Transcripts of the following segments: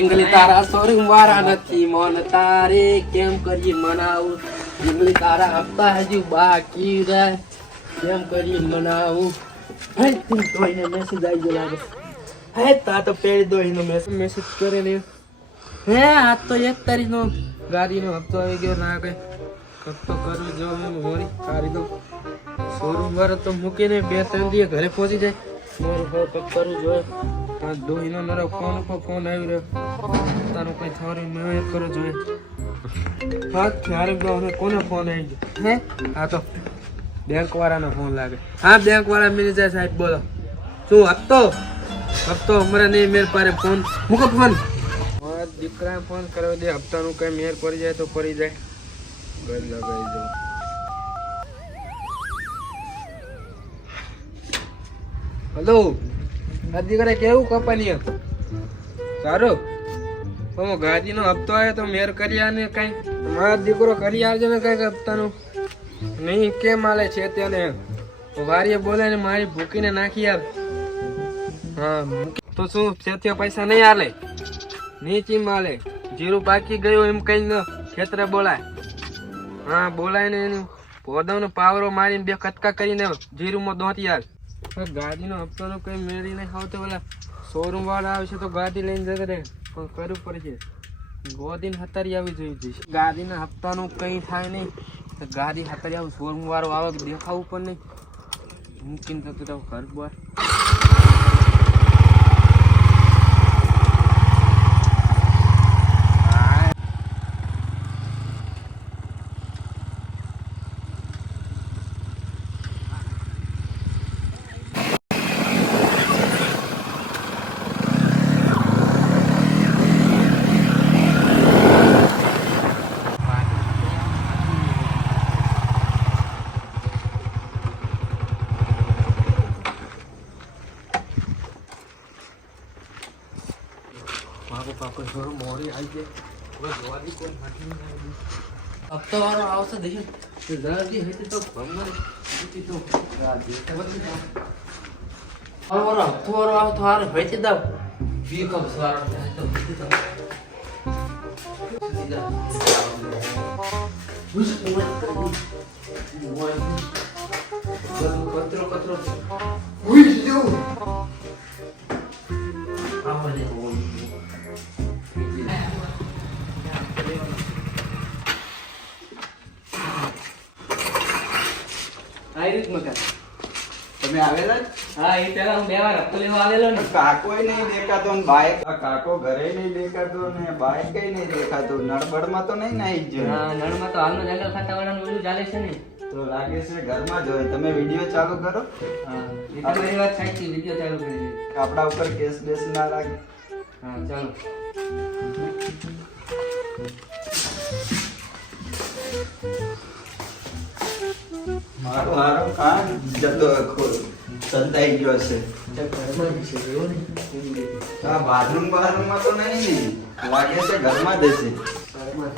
જંગલી તારા સોરી મારા નથી મન તારે કેમ કરી મનાવું જંગલી તારા હપ્તા હજુ બાકી રહે કેમ કરી મનાવું હે તું તોઈને મેસેજ આવી ગયો લાગે હે તા તો પેડી દો એનો મેસેજ કરે ને હે આ તો 1 તારીખનો ગાડીનો હપ્તો આવી ગયો ના કઈ હપ્તો કરવો જો મોરી કાઢી દો શોરૂમ વાળો તો મૂકીને 2-3 દિવસ ઘરે પહોંચી જાય મોર કપ કરવું જોઈએ આ દોહીનો નરો ફોન આવી રહ્યો તારો કઈ થોરી મેં કરો જોઈએ હા ક્યારે બોને કોને ફોન આવી ગયો હે આ તો બેંક વાળાનો ફોન લાગે હા બેંક વાળા મેનેજર સાહેબ બોલો શું હપ્તો હમણાં નહીં મેર પારે ફોન મૂકો ફોન દીકરા ફોન કરવા દે હપ્તાનું કઈ મેર પડી જાય તો પડી જાય ઘર લગાવી દો હલો આ દીકરા કેવું કપાની સારું તો ગાડીનો હપ્તો આવ્યો તો મેર કરી આને કઈ મારો દીકરો કરી આવજો ને કઈક હપ્તાનું નહીં કેમ હાલે છે તેને વારીએ બોલે ને મારી ભૂકીને નાખી આવ હા તો શું છે પૈસા નહીં હાલે નહીં ચીમ હાલે જીરું બાકી ગયું એમ કઈ ન ખેતરે બોલાય હા બોલાય ને એનું પોદાનો પાવરો મારીને 2 કટકા કરીને જીરુંમાં દોતી આવ ગાડીનો હપ્તાનો કઈ મેળી નહીં આવતો પેલા શોરૂમ વાળા આવશે તો ગાડી લઈને જતા રહે પણ કરવું પડશે ગોદીને હતારી આવી જોઈએ ગાડીના હપ્તાનું કઈ થાય નહીં ગાડી હતારી આવું શોરૂમ વાળો આવે દેખાવું પણ નહીં મૂકીને જતું રહું ઘર બહાર પાકો થોડું મોડી આવી જાય જોવાથી કોઈ માટી નહીં હપ્તો વાળો આવશે દેખે જલ્દી હતી તો ભંગર તો વાળો હપ્તો વાળો આવે તો હારે ભેટી દઉં બી કપ સારો તો કચરો તમે આવેલા હા એ પેલા હું 2 વાર હપ્તો લેવા આવેલો ને કાકોય નહીં દેખાતો ને બાઈક કાકો ઘરે નહીં દેખાતો ને બાઈક કઈ નહીં દેખાતો નળબડમાં તો નહીં નાઈ જ હા નળમાં તો હાલનો જંગલ ખાતા વાળાનું બધું ચાલે છે ને તો લાગે છે ઘરમાં જ હોય તમે વિડિયો ચાલુ કરો હા એ તો મારી વાત સાચી વિડિયો ચાલુ કરી દે આપણા ઉપર કેસ બેસ ના લાગે હા ચાલો મારો હારો કાન જતો સંતાઈ ગયો છે ઘરમાં જ છે જોવો ને આ બાથરૂમમાં તો નહીં ને લાગે છે ઘરમાં જ છે ઘરમાં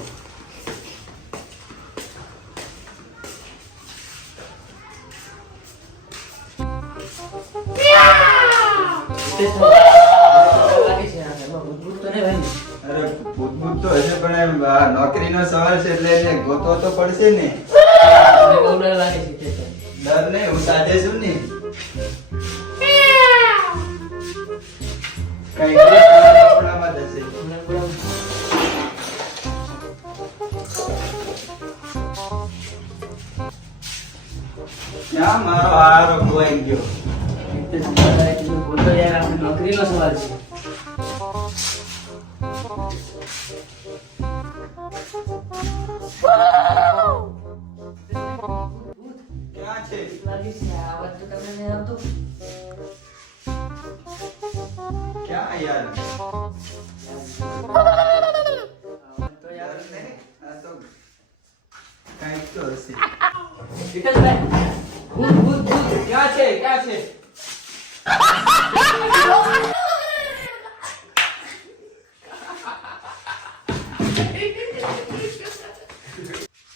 અરે ભૂત તો હશે પણ નોકરીનો સવાલ છે એટલે એને ગોતો તો પડશે ને ડર નહીં હું સાથે છું ને કઈ કપડામાં જશે ક્યાં મારો હારો ખોવાઈ ગયો નોકરીનો સવાલ છે ક્યાં છે ક્યાં યાર કઈક તો હશે ક્યાં છે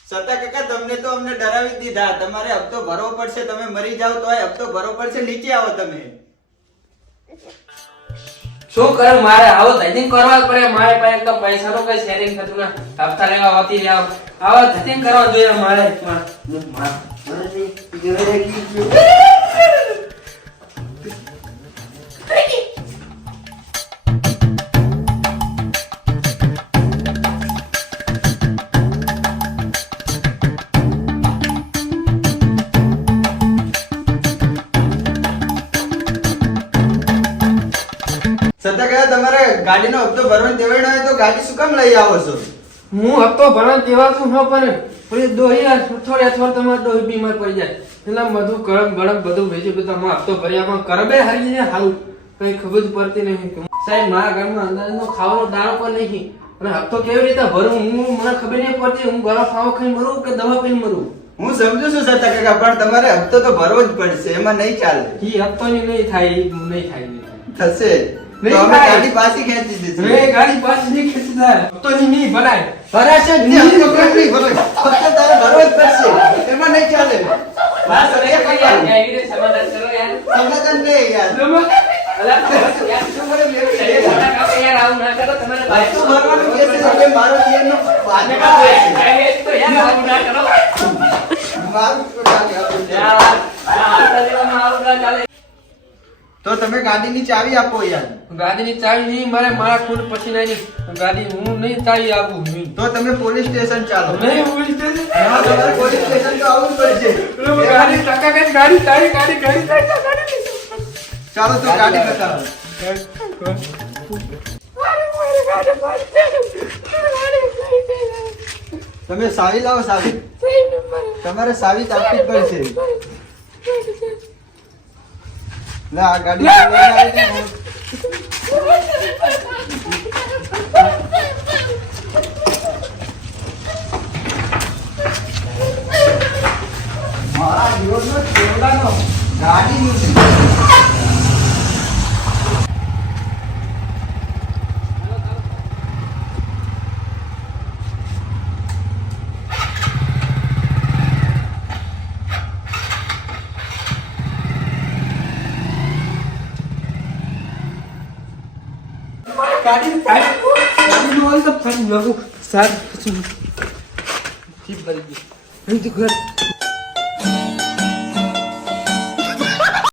સતા કાકા તમને તો અમને ડરાવી દીધા તમારે હપ્તો ભરવો પડશે તમે મરી જાવ તો હપ્તો ભરવો પડશે નીચે આવો તમે શું કરું મારે આવો ધતિંગ કરવા જ પડે મારે પાસે તો પૈસાનો કઈ શેરિંગ થતું ના હપ્તા લેવા હોતી લેવા આવો ધતિંગ કરવા જોઈએ મારે છતાં કયા તમારે ગાડીનો હપ્તો ભરવાનો દેવાડો હોય તો ગાડી શું કામ લઈ આવો છો? હું હપ્તો ભરવા દેવાતું ન પણ પછી દોહી થોડે તમારે દોહી બીમાર પડી જાય એટલે બધું ગરમ ગરમ બધું ભેજું બધું હપ્તો ભર્યા કરબે હારી ને હાલું કઈ ખબર જ પડતી નહીં સાહેબ મારા ઘરમાં અંદાજનો ખાવાનો દાણો પણ નહીં અને હપ્તો કેવી રીતે ભરું હું મને ખબર નહીં પડતી હું ગરમ ખાવા ખાઈ મરું કે દવા પીને મરું હું સમજુ છું છતાં કાકા પણ તમારે હપ્તો તો ભરવો જ પડશે, એમાં નહીં ચાલે. ઈ હપ્તોની નહીં થાય થશે તો અમે ગાડી પાછી ખેંચી દીધી. રે ગાડી પાછી નહીં ખેંચતા હપ્તોની નહીં ભરાય ભરાશે જ નહીં, હપ્તો કેમ નહીં ભરાય? હપ્તો તારે ભરવો જ પડશે, એમાં નહીં ચાલે. બસ રે યાર એવી રીતે સમાધાન કરો યાર સમાધાન દે યાર. અલા યાર શું કરે યાર આવું ના કરો તમારે હપ્તો ભરવાનું કે છે હવે મારો ઈએનો વાદ તો યાર આવું ના કરો મારું તો ચાલે આપણે. યાર આ દેવામાં આવું ના ચાલે તો તમે ગાડીની ચાવી આપો યાર. ગાડીની ચાવી નહીં મારે મારા ખૂન પછી નહીં ગાડી હું નહીં ચાવી આપું તો તમે પોલીસ સ્ટેશન ચાલો. નહીં પોલીસ સ્ટેશન હા, તમારે પોલીસ સ્ટેશન તો આવવું જ પડશે. ગાડી ટકા કઈ ગાડી તારી ગાડી ચાલો તો ગાડી બતાવો. તમે સાવી લાવો, સાવી. તમારે સાવી આપવી જ પડશે. ના આ ગાડી લઈને આવી જાઓ. મારા જીવનનો છેવડાનો ગાડીનું છે. ગાડી નો તો ફરી લગું સાર ઠીક ભરી ગયું